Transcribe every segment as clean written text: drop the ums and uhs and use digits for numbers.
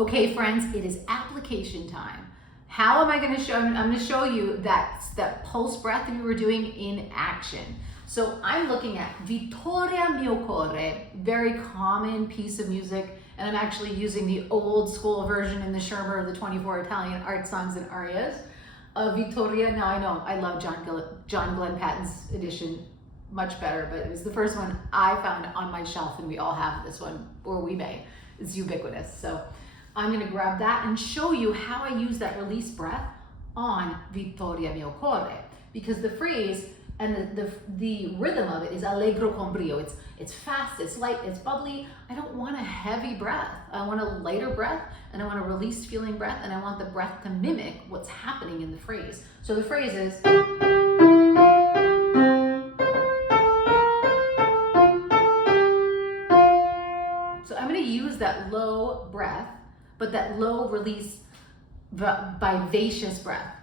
Okay, friends, it is application time. How am I going to show? I'm going to show you that pulse breath we were doing in action. So I'm looking at Vittoria Mio Cuore, very common piece of music, and I'm actually using the old school version in the Schirmer of the 24 Italian art songs and arias of Vittoria. Now I know I love John Glenn Patton's edition much better, but it was the first one I found on my shelf, and we all have this one, or we may. It's ubiquitous. So I'm going to grab that and show you how I use that release breath on Vittoria Mio Cuore, because the phrase and the rhythm of it is allegro con brio. It's fast, it's light, it's bubbly. I don't want a heavy breath. I want a lighter breath, and I want a released feeling breath, and I want the breath to mimic what's happening in the phrase. So the phrase is so I'm going to use that low breath, but that low release, vivacious breath.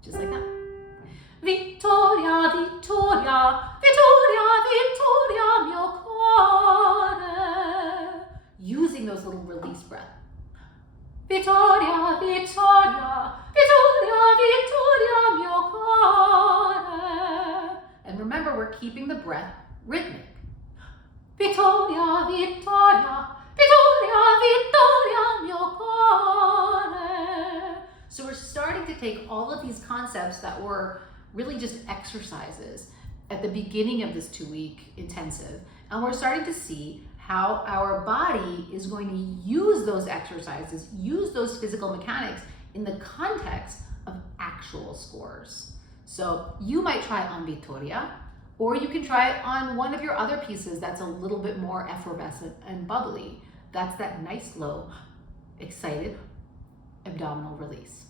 Just like that. Vittoria, Vittoria, Vittoria, Vittoria mio cuore. Using those little release breaths. Vittoria, Vittoria, Vittoria, Vittoria mio cuore. And remember, we're keeping the breath rhythmic. Vittoria, Vittoria, Vittoria, Vittoria mio cuore. So we're starting to take all of these concepts that were really just exercises at the beginning of this 2-week intensive, and we're starting to see how our body is going to use those exercises, use those physical mechanics in the context of actual scores. So you might try it on Vittoria, or you can try it on one of your other pieces that's a little bit more effervescent and bubbly. That's that nice, low, excited abdominal release.